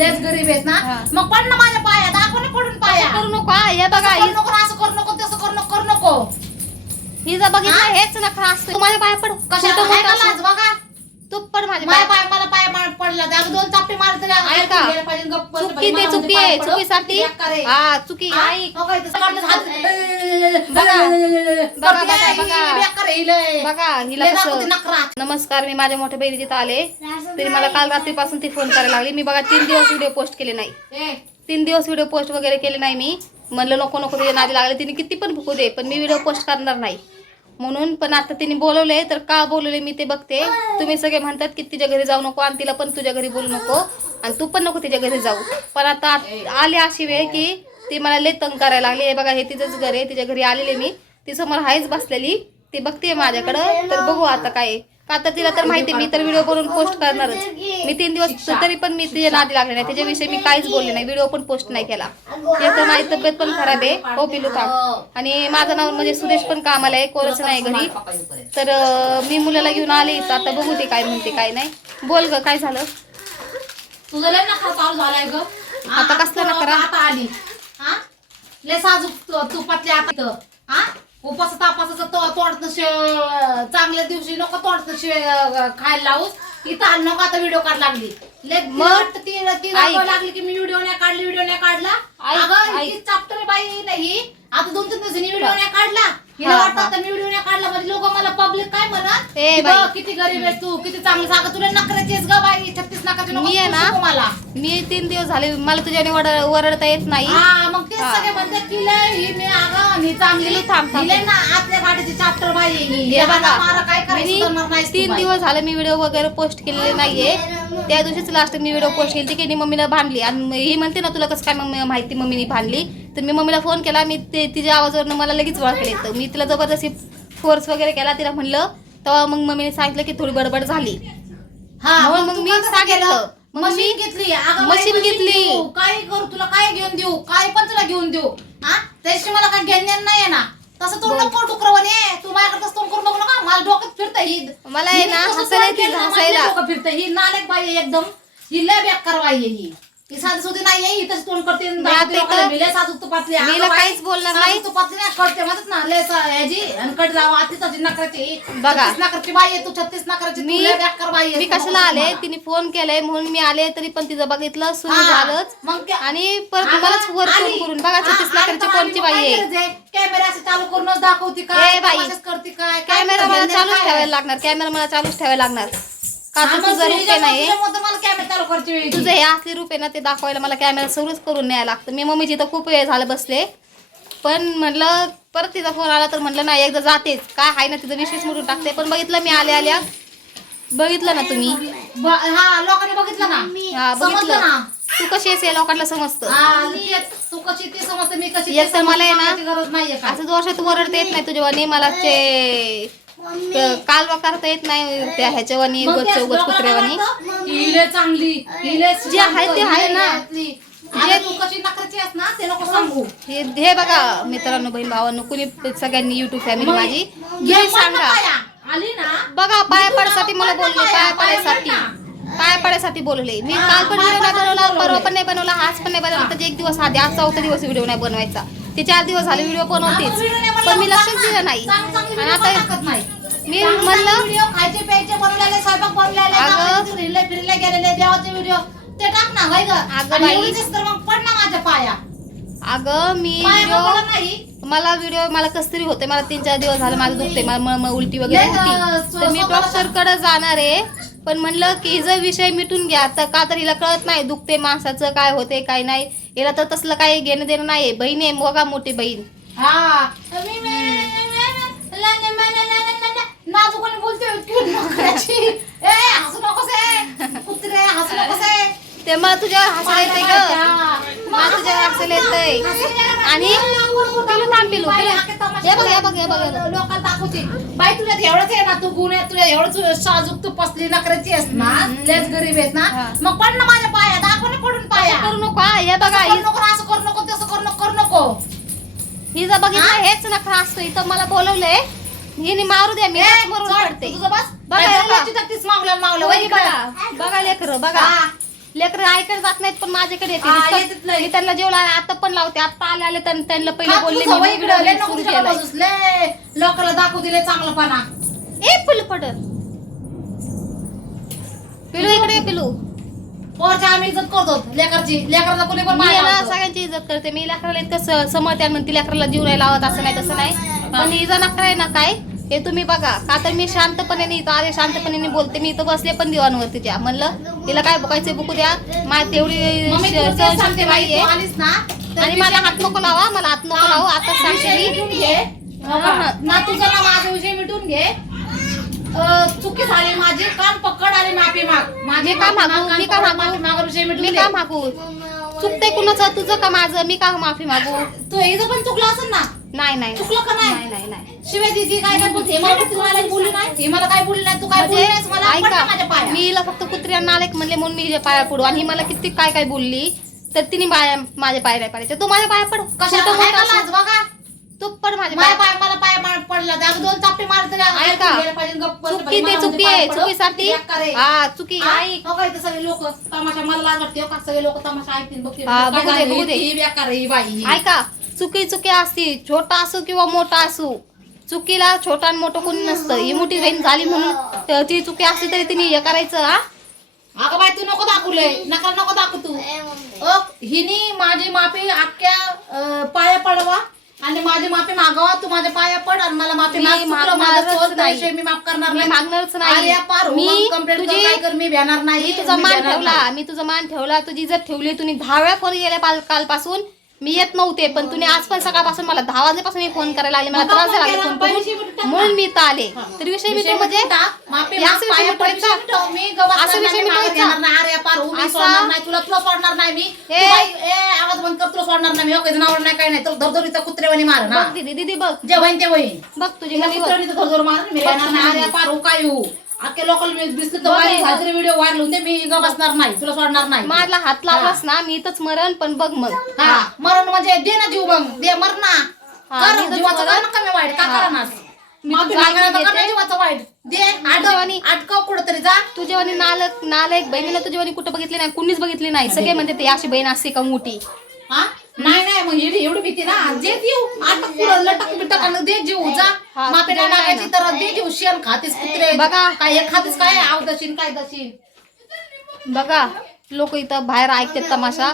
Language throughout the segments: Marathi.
लेच गरीब आहेत ना. मग पड ना माझ्या पाया दाखव ना पडून पाया करू नको हा, हे बघा असं करू नको असं करू नको तसं करू नको करू नको ही जर बघितलं हेच नखरा असतो तू माझ्या पाया पड कशा खोटं आहे बोलतो का असं. लाज बघा तू पड माझ्या माझ्या पाया पाय मला पाय मार- पडला अगं दोन चापटे मारले तरी अगं ऐका. गेलं पाहिजे, गप्प बसलं चुकी पाहिजे. ते मला चुकी आहे पडो, चुकीसाठी. हा चुकी हा? ऐक काय, तसं काढलं हात. बघा. बघा, बघा, बघा. बघा हिला कसं. नमस्कार मी माझ्या मोठ्या बहिणी तिथं आले. तरी मला काल रात्रीपासून ती फोन करायला लागली. मी बघा तीन दिवस व्हिडिओ पोस्ट केले नाही. तीन दिवस व्हिडिओ पोस्ट वगैरे केले नाही मी. म्हणलं नको नको तिच्या नादी लागले. तिने किती पण भुकू दे पण मी व्हिडिओ पोस्ट करणार नाही. म्हणून पण आता तिने बोलवले तर का बोलवले मी ते बघते. तुम्ही सगळे म्हणतात की तिच्या घरी जाऊ नको आणि तिला पण तुझ्या घरी बोलू नको. आणि तू पण नको तिच्या घरी जाऊ. पण आता आली अशी वेळ की ती मला लय तंग करायला लागली. हे बघा हे तिचंच घर आहे. तिच्या घरी आलेले मी. ती समोर आहेच बसलेली. ती बघते माझ्याकडं. तर बघू आता काय. का तर तिला तर माहिती आहे, मी तर व्हिडिओ बनवून पोस्ट करणारच. मी तीन दिवस तरी पण मी तिच्या नादी लागले नाही. त्याच्याविषयी मी काहीच बोलले नाही. व्हिडिओ पण पोस्ट नाही केला. तर माझी तब्येत पण खराब आहे. हो पिलू थांब. आणि माझं नाव म्हणजे सुदेश पण कामाला आहे. कोणच नाही घरी. तर मी मुलाला घेऊन आले. तर आता बघू ते काय म्हणते काय नाही. बोल ग काय झालं? तुझं झालाय ग? आता कसला आता नखरा? आता आली. हा? लय साजूक तु- तुपातले आता. हा? उपास तापासाचं तो तोडत चांगल्या दिवशी नको तोडत खायला लावूस. इथं नको आता व्हिडिओ काढ लागली. मग? लागली की मी व्हिडिओ नाही काढली व्हिडिओ नाही काढला. अगं. ही चाप्टर बाई नाही आता दोन तीन दिवसांनी व्हिडिओ नाही काढला. हिला हा, वाटतं हा. आता मी व्हिडिओ नाही काढला म्हणजे लोक मला पब्लिक काय म्हणत ए की बाई. बघ, किती गरीब आहेस तू किती चांगलं सांग तुला नकराचीच ग बाई छत्तीस मी आहे ना? मला मी तीन दिवस झाले मला तुझ्याने वड वरडता येत नाही हा मग तेच हा. सगळे म्हणतात की लय ही मी ही चांगली थांब, थांब. हिला ना आतल्या गाडीची चाप्टर बाई आहे ही. हे बघा आता मारा काय करायचं मी सुधारणार नाहीस तू तीन बाई. दिवस झाले मी व्हिडिओ वगैरे पोस्ट केलेले नाहीये त्या दिवशीच लास्ट मी व्हिडिओ पोस्ट केली की मम्मीला भांडली. आणि ही म्हणते ना तुला कसं काय मम्मी माहिती मम्मीने भांडली? तर मी मम्मीला फोन केला. मी ते तिच्या आवाजावरनं मला लगेच ओळखले तर मी तिला जबरदस्ती फोर्स वगैरे केला. तिला म्हणलं तेव्हा मग मम्मीने सांगितलं की थोडी बडबड झाली. हा मग मी सांगितलं. मग मी- घेतली. मशीन घेतली. काय करू तुला काय घेऊन देऊ? काय पण तुला घेऊन देऊ. हा? त्याशी मला काय घेणं नाही ना. तसं तू बोल. नको डुकरवणे तू माझ्याकडे तसं तोंड करू नको नका मला डोक्यात फिरतं ही. मला आहे ना, हिने तसं हसायला तोंड येते, केलं ना, हसायला. माझं डोकं फिरतं ही. नालेक बाई आहे एकदम. ही लय बेकार बाई आहे ही. ही साधी सुधी नाही आहे इथंच तोंड करते आणि मी आता. इथं- मी लय साजूक तुपातली मी अगं हिला बाई, काहीच बोलणार नाही. तुपातली नाही कळते म्हणतात ना लय सा- ह्याची आणि कट जावं अतिसाची नकराची बघा. छत्तीस नकराची बाई आहे तू छत्तीस नकराची तू मी मी तू कशाला आले. तिने फोन केलाय म्हणून मी आले तरी पण तिचं बघितलं सुरू झालंच मग आणि परत अगं, मलाच वर. फोन करून बघा छत्तीस लाखाची कोणची मग बाई काय आहे गरज आहे? कॅमेरा असं चालू करूनच दाखवती काय बाई. तमाशाच करते काय काय कॅमेरा मला चालूच काय? ठेवायला लागणार कॅमेरा मला चालूच ठेवायला लागणार का तुझं तुझ्या- रुपये नाही. हे असली रुपये ना ते दाखवायला मला कॅमेरा सगळंच करून न्यायला लागतं. मी मम्मीची तर खूप वेळ झालं बसले. पण म्हणलं परत तिचा फोन आला तर म्हणलं नाही एकदा जातेच. काय आहे ना तिचं विशेष म्हणून टाकते. पण बघितलं मी आल्या आल्या. बघितलं ना तुम्ही? हा लोकांनी बघितलं ना? समजलं बघितलं. ना? तू कशी आहेस हे लोकांना समजतं? हा, तेच. तू कशी ती समजते मी कशी एक ते तर मला आहे ना- समजते, गरज नाहीये का? असं वर्षात वरडता येत नाही तुझ्यावानी मला ते कालवा करता येत नाही त्या ह्याच्यावानी उगत कुत्र्यावानी? ही लय चांगली ही लय जे आहे ते आहे ना. हिला- आता तू कशी नकराची आहेस ना ते नको सांगू. हे हे बघा मित्रांनो बहीण भावांनो कुणी सगळ्यांनी युट्यूब फॅमिली माझी ना सांगा. पाया. आली ना? बघा पाया पडायसाठी मला बोलले पाया, पडायसाठी. पाया पडायसाठी बोलले. मी हा, काल पण व्हिडिओ नाही बनवला. परवा पण नाही बनवला आज पण नाही बनवला त्याचे एक दिवस आधी आज चौथा दिवस व्हिडिओ नाही बनवायचा. ते चार दिवस झाले व्हिडिओ बनवतेच. पण मी लक्षच. दिलं नाही. आणि आता. मी म्हणलं- खायचे प्यायचे बनवलेले स्वयंपाक बनवलेले अगं. फिरले फिरले गेलेले देवाचे व्हिडिओ ते टाक ना अगं बाई. तर मग पड ना माझ्या पाया. अगं मी व्हिडिओ मला व्हिडिओ मला कस तरी होते मला तीन चार दिवस झाले माझं दुखते मला उलटी वगैरे होती. तर मी डॉक्टरकडे जाणार आहे. पण म्हणलं की हिचा विषय मिटून घ्या तर का तर हिला कळत नाही दुखते माणसाचं काय होते काय नाही. हिला तर तसलं काही घेणं देणं नाही बहीण आहे बघा मोठी बहीण हा बोलते. ते मला तुझ्यावर हसायला येते ग मला तुझ्यावर हसायला येतंय आणि हे बघ हे बघ हे बघ हे. लोकांना दाखवते बाई तुझ्यात एवढंच आहे ना तू गुण आहे तुझ्या एवढंच साजूक तू पसली नकराची आहेस ना लेच गरीब आहेत ना हा. मग पड ना माझ्या पाया दाखव ना पडून पाया. करू नको हा हे बघा असं करू नको असं करू नको तसं करू नको करू नको. बघितलं हेच नखरा असतो इथं मला बोलवलंय. हिने मारू द्या मी ए, त्याच मरून चढ, पडते तुझं बस. बघा, काय लेकर बघा. हा. लेकर ऐकायला जात नाहीत पण माझ्याकडे येते. हा. मी त्यांना जेवला आता पण लावते. आता आले आले त्यांना त्यांना पहिले बोलले तुझं मी वय इकडं, लय व्हिडिओ नको सुरू तुझ्याकडे केलाय बसूस, लय लोकांना दाखवू दिले चांगलंपणा. ए पिलू पडल. पिलू इकडे ये, पिलू. पोरच्या आम्ही इज्जत करतो. लेकरची लेकरचा कोणी पण मी माया याला लावतो. सगळ्यांची इज्जत करते. मी लेकराला इतकं समजते आणि म्हणते लेकराला जीव नाही लावत असं नाही तसं नाही. पण हिचा नखरा आहे ना काय? हे तुम्ही बघा. का तर मी शांतपणे नाही इथं आले शांतपणे बोलते. मी इथं बसले पण दिवाणवर तिच्या. म्हणलं तिला काय बुकायचं बुकू द्या. माझी तेवढी मम्मी तुला तेच सहनशक्ती सांगते बाई, नाहीये. तू आलीस ना तर आणि मला हात नको लावा मला हात नको लावा आता सांगते विषय मी. मिटून घे. हो का? ना तुझा ना माझा विषय मिटून घे. अं, चुकी झाली माझी. कान पकड आणि माफी माग माझी मी का माफी मागू? माग, मी का मागू? माफी विषय मी. का मागू? चुकते कुणाचं? तुझं का माझं? मी का माफी मागू? तू इथं पण चुकला असेल ना नाही नाही. चुकलं का नाही? नाही नाही नाही. शिवाय दिदी काय काय बोलते मला मला बोलली नाही? हे मला काय बोलली नाही? तू काय बोलली नाहीस? मला म्हणजे पडलं माझ्या ऐका पाया. मी हिला फक्त कुत्र्यांना आलेक म्हणले म्हणून मी हिच्या पाया पडू. आणि ही मला किती काय काय बोलली तर तिने माझ्या पाया नाही पडायचे तू माझ्या पाया पड. कशाला? छोटं आहे मोठं का असो. लाज? बघा. तू पड माझ्या माझ्या पाया. पाय मला पाय पडला दोन चापटे ऐका. चुकी. ते चुकी आहे. चुकीसाठी. हा चुकी हा? ऐक सगळे लोक तमाशा मला लाज वाटते हो का सगळे लोक तमाशा ऐकतील बघतील हा, काय बघू दे, झालं? बघू दे. ही बेकार आहे ही बाई ही. ऐका चुकी चुकी असती छोटा असो किंवा मोठा असो चुकीला छोटा आणि मोठं कोणी नसतं ही मोठी बहीण झाली म्हणून त- ती चुकी असली तरी तिने हे करायचं हा अगं बाई तू नको दाखवले नका नको दाखव तू ओ हिनी माझी माफी अख्ख्या अं, पाया पडवा आणि माझी माफी मागवा तू माझ्या पाया पड आणि मला माफी मी माग. चुकलं माझं मागणारच चोर नाही. मी माफ करणार मी नाही. मागणारच नाही. आर्या पार मी complaint कर, तुझी- काय कर मी भेणार नाही. मी तुझा मी मान ठेवला नाही. मी तुझा मान ठेवला. तुझी जर ठेवली तुम्ही दहा वेळा फोन गेल्या काल कालपासून. मी येत नव्हते पण तुम्ही आज पण सकाळपासून मला दहा वाजल्यापासून मी फोन करायला लागले मला त्रास झाला फोन करून. म्हणून मी इथं आले. तर विषय मी म्हणजे हे असं विषय. मी असं विषय हो, तुला तुला सोडणार नाही मी. आवाज बंद कर तुला सोडणार नाही मी. हो, नाही काही नाही. तर धरधरीचा कुत्रेवाणी मार ना दीदी दीदी बघ. जे होईन ते होईन. बघ तुझी धरधर मार मी पार हो काय हो अख्ख्या लोकल मी दिसलं तर वारी. झाली व्हिडिओ वाढलो ते मी ग बसणार नाही तुला सोडणार नाही. माझला हात लावलास ना मी इथंच मरण पण बघ मग. हा मरण म्हणजे दे ना जीव मग दे मर ना. हा, कर मी तर जीवाचं मरण. कर ना कमी वाईट का हा. करणार? मी माफी तुझं मागायला तर ऐकून कर ना घेते. जीवाचं वाईट दे जीवानी- अटक अटकव कुठं तरी जा. तुझ्यावानी नालक नालक बहिणीला तुझ्यावानी कुठं बघितली नाही कुणीच बघितली नाही. सगळे म्हणते ते अशी बहीण असते का मोठी? हा? नाही नाही मग एवढी एवढी भीती ना. जे देऊ. अटक पुढं लटक बिटक आणि दे जीव जा. नाही. मागायची तर दे जीव शेण खातीस कुत्रे. बघा. काय खातीस काय? आव दशीन काय दशीन? बघा लोक इथं बाहेर ऐकतात तमाशा.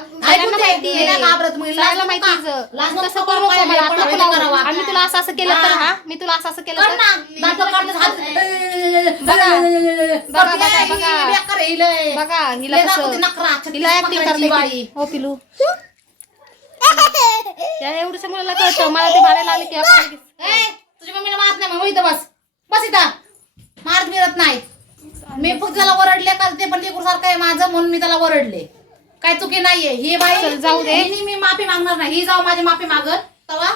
सगळ्यांना माहिती सगळ्यांना तसं? करू नको मला. तुला असं असं केलं तर हा. मी तुला असं असं केलं तर. बघा. हिला. कसं ऍक्टिंग करते. हो पिलू. या एवढ्या मुलाला कळतं. मला ते भाड्या लागले की आपण तुझ्या मम्मीला मारत नाही मग इथं बस. बस इथं. मारत मिळत नाही. मी फक्त त्याला ओरडले का ते पण लेकरू सारखं आहे माझं म्हणून मी त्याला ओरडले. काय चुकी नाहीये. ही बाई जाऊ दे. मी माफी मागणार नाही. ही जाऊ माझी माफी मागत. तवा.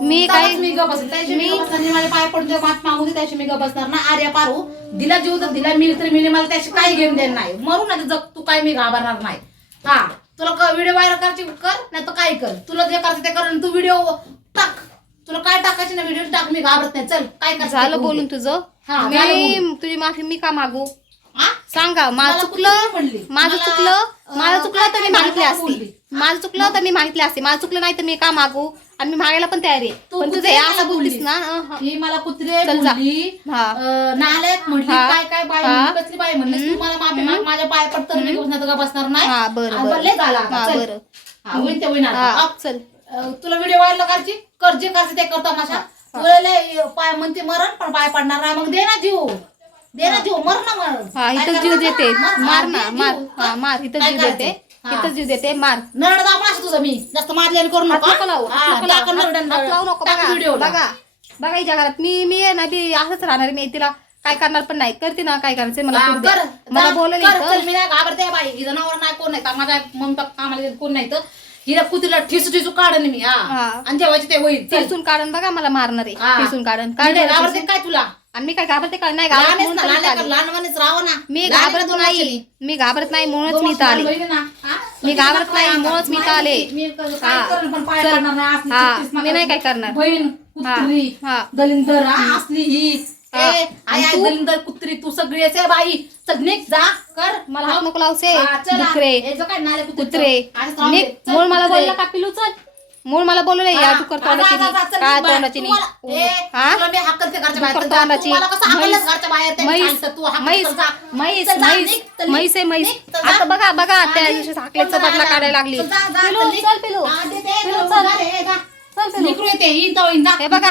मी काय मी गप त्याशी मी. माझ्या पाय पडून जेव्हा माफी मागू दे त्याशी मी गप बसणार ना आर्या पारू दिला जीव तर दिला मिळेल तर मिळेल मला त्याशी काही घेऊन देणार नाही. मरू नाही जग तू काय मी घाबरणार नाही. हा तुला व्हिडिओ व्हायरल करायची कर नाही तर काय कर तुला जे करायचं ते कर आणि तू व्हिडिओ टाक तुला काय टाकायचे ना व्हिडिओ टाक मी घाबरत नाही चल काय करायचं झालं बोलून. तुझं हा, झालं मी. तुझी माफी मी का मागू? सांगा माझं मला चुकलं? माझं मला, चुकलं? माझं चुकलं तर मी मागितली असती? माझं चुकलं तर मी मागितली असते. माझं चुकलं नाही तर मी का मागू? आणि मी मागायला पण तयार आहे. तू पण तुझं असं बोललीस बोलली? ना? मला कुत्रे हा. काय काय बाय कसली म्हणली माझ्या पाय पडतं मी बसणार नाही? हा, बरं, बरं. झाला चल. बरं. होईन ते होईन आता. अप, चल. अं, तुला व्हिडिओ व्हायरल करायची? कर जे करायचं ते करतो माझ्या पाय म्हणते मरण पण पाय पडणार नाही. मग दे ना जीव. दे ना जीव मर ना मर हा इथं जीव? देते. मर, मार हा, ना मार. हा मार. इथं जीव? देते. इथं जीव देते मार. नरड तुझं मी. जास्त मारल्याने करू हात नका नको लावू हात नको लावू. नरड लावू बघा. बघा. बघा हिच्या घरात मी मी आहे ना ती असंच राहणार मी तिला काय करणार पण नाही. करते ना काय करायचं मला करू. मला बोलले मी नाही घाबरते बाई. हिचं नवरा नाही कोण नाही. का माझ्या मम्मी पप्पा गेलं कोण नाही तर हिला कुत्रीला ठिसू ठिसू काढन मी हा. हा. आणि जेवायचे ते होईल. चल. पिसून काढून बघा मला मारणार हा. आहे पिसून काढून. मी काढ काय बरं घाबरते पिसून. काय तुला? आणि मी काय घाबरते का नाही घाबरत म्हणून तर मी लहान इथं आले. लहानपणीच राहावं ना मी लहान आहे घाबरत नाही? मी घाबरत नाही म्हणूनच मी इथं आले? मी घाबरत नाही, म्हणूनच मी इथं आले. मी हा. चल. नाही हा. मी. काय करणार. बहीण कुत्री हा. दलिंदर हा, असली ही हा. ए, आई, आई, तू? दलिंदर कुत्री तू सगळी असे बाई चल निघ जा कर मला हात. नको लावसे हा, चल, डुकरे हे जो काय नाले कुत्रे कुत्रे असं राहू दे. निक चल, मूळ मला कुत्रे. बोलला का पिलू चल मूळ मला बोलले या डुकर जा, तोंडाची काय. तोंडाची नी? हा तू मला म्हैस- ते. तू आहे म्हैस. आता बघा बघा त्या. दिवशी जा, बदला काढायला लागली पिलू चल, पिलू पिलू, चल, चल. पिलू ही तो बघा.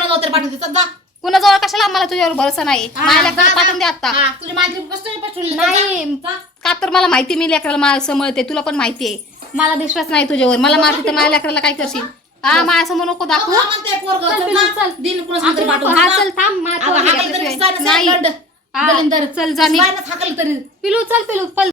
कुणाजवळ कशाला मला तुझ्यावर भरोसा नाही माझ्या लेकराला. पाठवून दे आता तुझी माझी कसं पाठवली चल, नाही. का तर मला माहिती मी लेकराला मा- समळते तुला पण माहिती आहे मला विश्वास नाही तुझ्यावर मला मारते तर माझ्या लेकराला काय करशील हा माझ्यासमोर नको दाखवू हा, म्हणते पोरगं, चल, जा. चल. हा, हा. चल थांब तरी नाही. हा, दलिंदर. चल पिलू चल पिलू पल